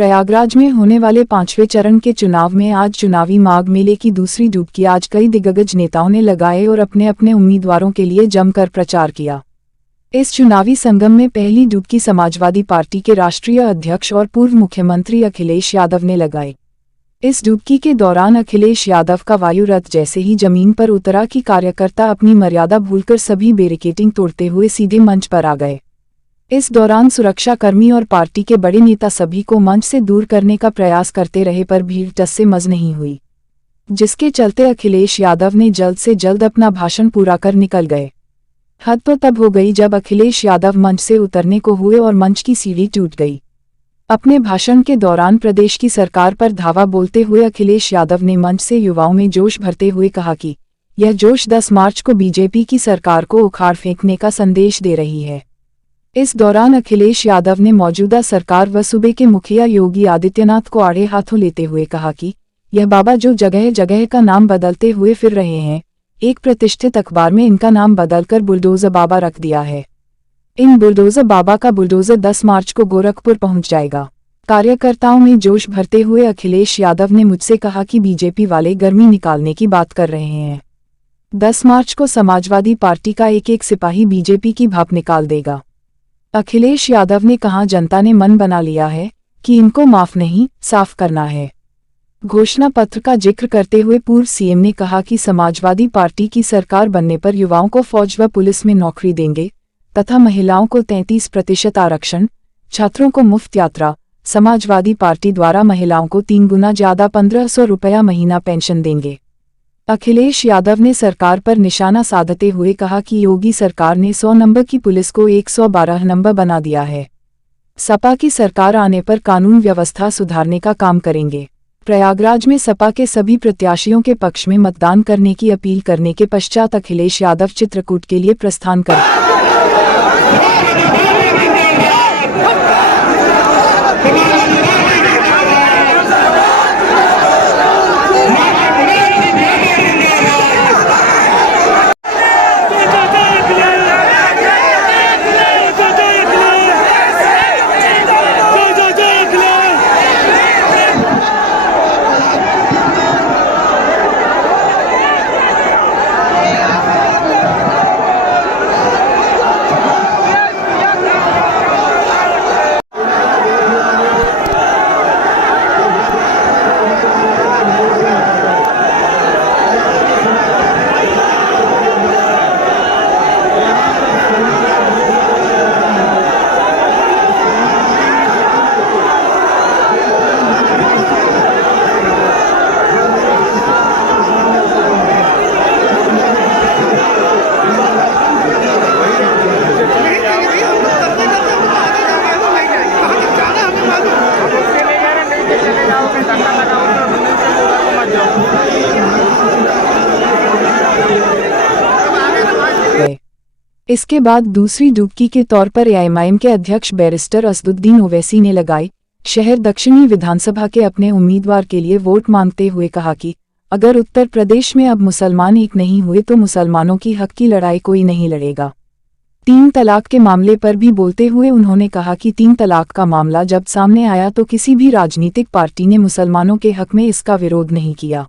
प्रयागराज में होने वाले 5वें चरण के चुनाव में आज चुनावी माघ मेले की दूसरी डुबकी आज कई दिग्गज नेताओं ने लगाए और अपने अपने उम्मीदवारों के लिए जमकर प्रचार किया। इस चुनावी संगम में पहली डुबकी समाजवादी पार्टी के राष्ट्रीय अध्यक्ष और पूर्व मुख्यमंत्री अखिलेश यादव ने लगाई। इस डुबकी के दौरान अखिलेश यादव का वायु रथ जैसे ही जमीन पर उतरा कि कार्यकर्ता अपनी मर्यादा भूलकर सभी बैरिकेडिंग तोड़ते हुए सीधे मंच पर आ गए। इस दौरान सुरक्षाकर्मी और पार्टी के बड़े नेता सभी को मंच से दूर करने का प्रयास करते रहे पर भीड़ टस से मज नहीं हुई, जिसके चलते अखिलेश यादव ने जल्द से जल्द अपना भाषण पूरा कर निकल गए। हद तो तब हो गई जब अखिलेश यादव मंच से उतरने को हुए और मंच की सीढ़ी टूट गई। अपने भाषण के दौरान प्रदेश की सरकार पर धावा बोलते हुए अखिलेश यादव ने मंच से युवाओं में जोश भरते हुए कहा कि यह जोश 10 मार्च को बीजेपी की सरकार को उखाड़ फेंकने का संदेश दे रही है। इस दौरान अखिलेश यादव ने मौजूदा सरकार व सूबे के मुखिया योगी आदित्यनाथ को आड़े हाथों लेते हुए कहा कि यह बाबा जो जगह जगह का नाम बदलते हुए फिर रहे हैं, एक प्रतिष्ठित अखबार में इनका नाम बदलकर बुलडोजर बाबा रख दिया है। इन बुलडोजर बाबा का बुलडोजर 10 मार्च को गोरखपुर पहुंच जाएगा। कार्यकर्ताओं में जोश भरते हुए अखिलेश यादव ने मुझसे कहा कि बीजेपी वाले गर्मी निकालने की बात कर रहे हैं। 10 मार्च को समाजवादी पार्टी का एक एक सिपाही बीजेपी की भाप निकाल देगा। अखिलेश यादव ने कहा जनता ने मन बना लिया है कि इनको माफ नहीं, साफ करना है। घोषणा पत्र का जिक्र करते हुए पूर्व सीएम ने कहा कि समाजवादी पार्टी की सरकार बनने पर युवाओं को फौज व पुलिस में नौकरी देंगे तथा महिलाओं को 33% आरक्षण, छात्रों को मुफ्त यात्रा, समाजवादी पार्टी द्वारा महिलाओं को 3 गुना ज्यादा 1500 रुपया महीना पेंशन देंगे। अखिलेश यादव ने सरकार पर निशाना साधते हुए कहा कि योगी सरकार ने 100 नंबर की पुलिस को 112 नंबर बना दिया है। सपा की सरकार आने पर कानून व्यवस्था सुधारने का काम करेंगे। प्रयागराज में सपा के सभी प्रत्याशियों के पक्ष में मतदान करने की अपील करने के पश्चात अखिलेश यादव चित्रकूट के लिए प्रस्थान कर इसके बाद दूसरी डुबकी के तौर पर एआईएमआईएम के अध्यक्ष बैरिस्टर असदुद्दीन ओवैसी ने लगाई। शहर दक्षिणी विधानसभा के अपने उम्मीदवार के लिए वोट मांगते हुए कहा कि अगर उत्तर प्रदेश में अब मुसलमान एक नहीं हुए तो मुसलमानों की हक की लड़ाई कोई नहीं लड़ेगा। 3 तलाक के मामले पर भी बोलते हुए उन्होंने कहा कि 3 तलाक का मामला जब सामने आया तो किसी भी राजनीतिक पार्टी ने मुसलमानों के हक में इसका विरोध नहीं किया।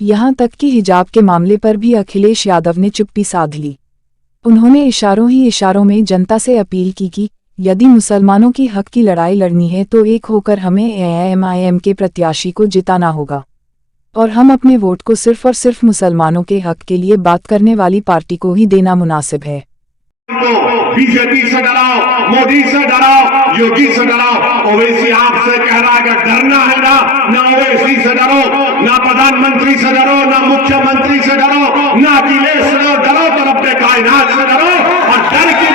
यहां तक कि हिजाब के मामले पर भी अखिलेश यादव ने चुप्पी साध ली। उन्होंने इशारों ही इशारों में जनता से अपील की कि यदि मुसलमानों की हक की लड़ाई लड़नी है तो एक होकर हमें एआईएमआईएम के प्रत्याशी को जिताना होगा और हम अपने वोट को सिर्फ और सिर्फ मुसलमानों के हक के लिए बात करने वाली पार्टी को ही देना मुनासिब है। बीजेपी से डराओ, मोदी से डराओ, योगी से डराओ। ओवैसी आपसे कह रहा है कि डरना है ना ओवैसी से डरो, ना प्रधानमंत्री से डरो, ना मुख्यमंत्री से डरो, ना अखिलेश से डरो, तो रब्बे कायनात से डरो। और डर की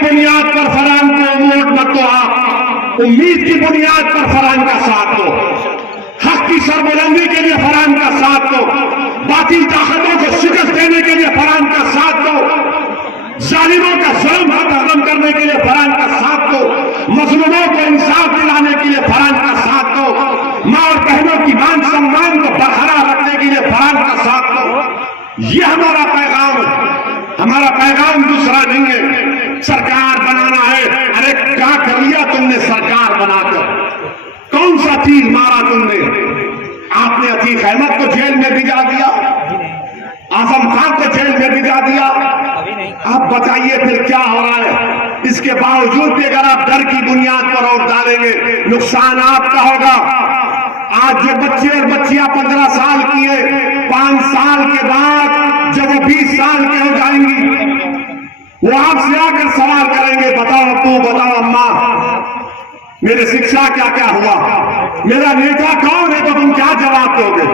बुनियाद पर फरहान को वोट मत दो, आप उम्मीद की बुनियाद पर फरहान का साथ दो, हक की सरबुलंदी के लिए फरहान का साथ दो, बातिल ताकतों को शिकस्त देने के लिए फरहान का साथ दो, जालिमों का जुल्म खत्म करने के लिए फरहान का साथ दो, मजलूमों को इंसाफ दिलाने के लिए फरहान का साथ दो, मां और बहनों की मान सम्मान को बरकरार रखने के लिए फरहान का साथ दो। ये हमारा पैगाम है। हमारा पैगाम दूसरा नहीं है। सरकार बनाना है, अरे क्या कर लिया तुमने सरकार अतीक अहमद को जेल में भिजा दिया, आजम खान को जेल में भिजा दिया। अब बताइए फिर क्या हो रहा है? इसके बावजूद भी अगर आप डर की बुनियाद पर वोट डालेंगे, नुकसान आपका होगा। आज जो बच्चे और बच्चियां 15 साल की है, 5 साल के बाद जब वो 20 साल के हो जाएंगी, वो आपसे आकर सवाल करेंगे, बताओ अब्बू, बताओ अम्मा, मेरी शिक्षा क्या क्या हुआ, मेरा नेता कौन है? तो तुम क्या जवाब दोगे?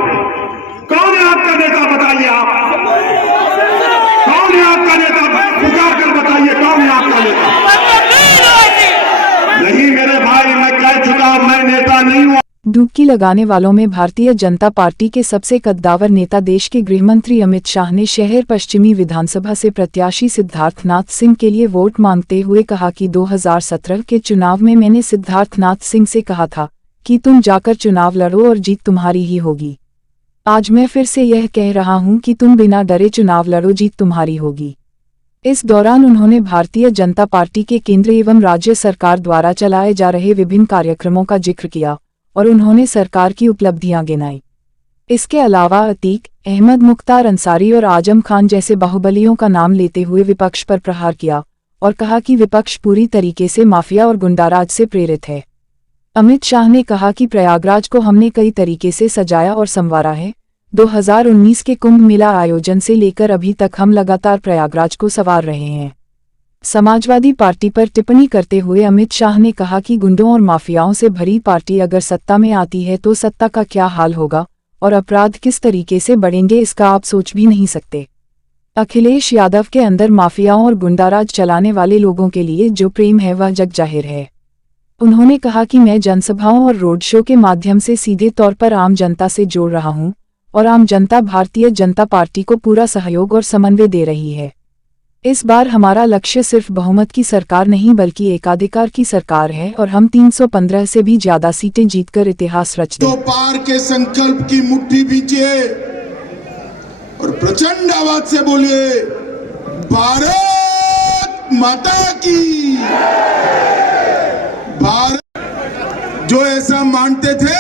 कौन है आपका नेता? बताइए आप, कौन है आपका नेता? पुकार कर बताइए, कौन है आपका नेता? नहीं मेरे भाई, मैं कह चुका हूं, मैं नेता नहीं हूं। डुबकी लगाने वालों में भारतीय जनता पार्टी के सबसे कद्दावर नेता देश के गृहमंत्री अमित शाह ने शहर पश्चिमी विधानसभा से प्रत्याशी सिद्धार्थनाथ सिंह के लिए वोट मांगते हुए कहा कि 2017 के चुनाव में मैंने सिद्धार्थनाथ सिंह से कहा था कि तुम जाकर चुनाव लड़ो और जीत तुम्हारी ही होगी। आज मैं फिर से यह कह रहा हूं कि तुम बिना डरे चुनाव लड़ो, जीत तुम्हारी होगी। इस दौरान उन्होंने भारतीय जनता पार्टी के केंद्र एवं राज्य सरकार द्वारा चलाए जा रहे विभिन्न कार्यक्रमों का जिक्र किया और उन्होंने सरकार की उपलब्धियां गिनाई। इसके अलावा अतीक अहमद, मुख्तार अंसारी और आजम खान जैसे बाहुबलियों का नाम लेते हुए विपक्ष पर प्रहार किया और कहा कि विपक्ष पूरी तरीके से माफिया और गुंडाराज से प्रेरित है। अमित शाह ने कहा कि प्रयागराज को हमने कई तरीके से सजाया और संवारा है। 2019 के कुंभ मेला आयोजन से लेकर अभी तक हम लगातार प्रयागराज को संवार रहे हैं। समाजवादी पार्टी पर टिप्पणी करते हुए अमित शाह ने कहा कि गुंडों और माफियाओं से भरी पार्टी अगर सत्ता में आती है तो सत्ता का क्या हाल होगा और अपराध किस तरीके से बढ़ेंगे, इसका आप सोच भी नहीं सकते। अखिलेश यादव के अंदर माफियाओं और गुंडाराज चलाने वाले लोगों के लिए जो प्रेम है वह जग जाहिर है। उन्होंने कहा कि मैं जनसभाओं और रोड शो के माध्यम से सीधे तौर पर आम जनता से जोड़ रहा हूं और आम जनता भारतीय जनता पार्टी को पूरा सहयोग और समन्वय दे रही है। इस बार हमारा लक्ष्य सिर्फ बहुमत की सरकार नहीं बल्कि एकाधिकार की सरकार है और हम 315 से भी ज्यादा सीटें जीतकर इतिहास रच दें। तो पार के संकल्प की मुट्ठी भींचिए और प्रचंड आवाज से बोलिए, भारत माता की। भारत जो ऐसा मानते थे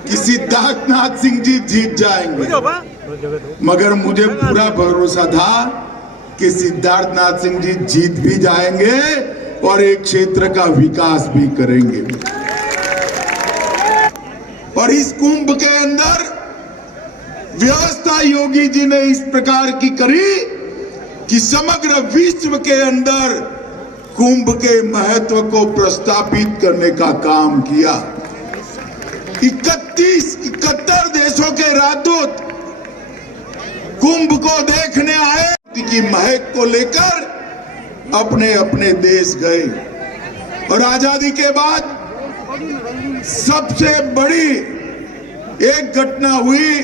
कि सिद्धार्थनाथ सिंह जी जीत जाएंगे, मगर मुझे पूरा भरोसा था कि सिद्धार्थनाथ सिंह जी जीत भी जाएंगे और एक क्षेत्र का विकास भी करेंगे। और इस कुंभ के अंदर व्यवस्था योगी जी ने इस प्रकार की करी कि समग्र विश्व के अंदर कुंभ के महत्व को प्रस्थापित करने का काम किया। 71 देशों के राजदूत कुंभ को देखने आए, की महक को लेकर अपने अपने देश गए। और आजादी के बाद सबसे बड़ी एक घटना हुई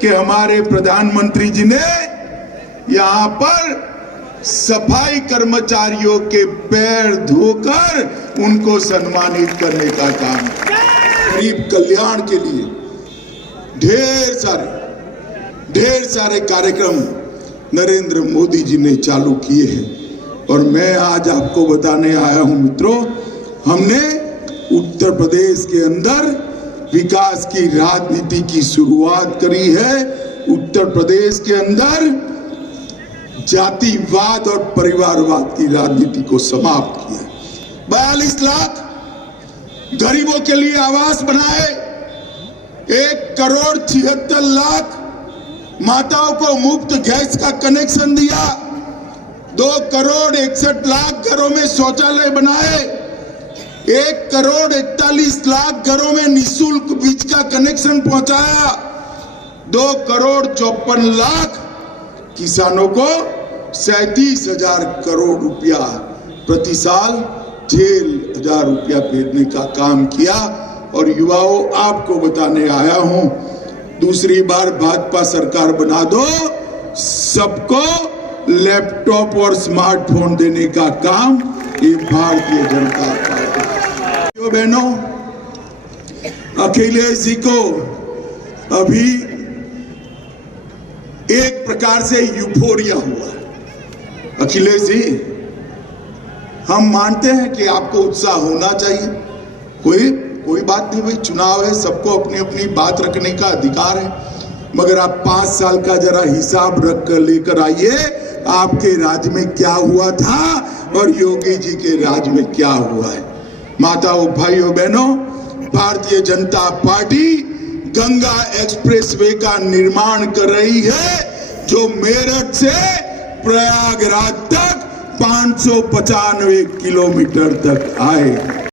कि हमारे प्रधानमंत्री जी ने यहां पर सफाई कर्मचारियों के पैर धोकर उनको सम्मानित करने का काम, गरीब कल्याण के लिए ढेर सारे कार्यक्रम नरेंद्र मोदी जी ने चालू किए हैं। और मैं आज आपको बताने आया हूं मित्रों, हमने उत्तर प्रदेश के अंदर विकास की राजनीति की शुरुआत करी है। उत्तर प्रदेश के अंदर जातिवाद और परिवारवाद की राजनीति को समाप्त किया। 42 लाख गरीबों के लिए आवास बनाए, 1 करोड़ 76 लाख माताओं को मुफ्त गैस का कनेक्शन दिया, 2 करोड़ 61 लाख घरों में शौचालय बनाए, 1 करोड़ 41 लाख घरों में निःशुल्क बिजली का कनेक्शन पहुंचाया, 2 करोड़ 54 लाख किसानों को 37,000 करोड़ रुपया प्रति साल 6,000 रुपया भेजने का काम किया। और युवाओं, आपको बताने आया हूं, दूसरी बार भाजपा सरकार बना दो, सबको लैपटॉप और स्मार्टफोन देने का काम ये भारतीय जनता पार्टी। बहनों, अखिलेश जी को अभी एक प्रकार से यूफोरिया हुआ। अखिलेश जी, हम मानते हैं कि आपको उत्साह होना चाहिए, कोई कोई बात नहीं भाई, चुनाव है, सबको अपनी अपनी बात रखने का अधिकार है, मगर आप 5 साल का जरा हिसाब रख कर लेकर आइए, आपके राज्य में क्या हुआ था और योगी जी के राज्य में क्या हुआ है। माताओं, भाइयों, बहनों, भारतीय जनता पार्टी गंगा एक्सप्रेसवे का निर्माण कर रही है, जो मेरठ से प्रयागराज तक 595 किलोमीटर तक आए।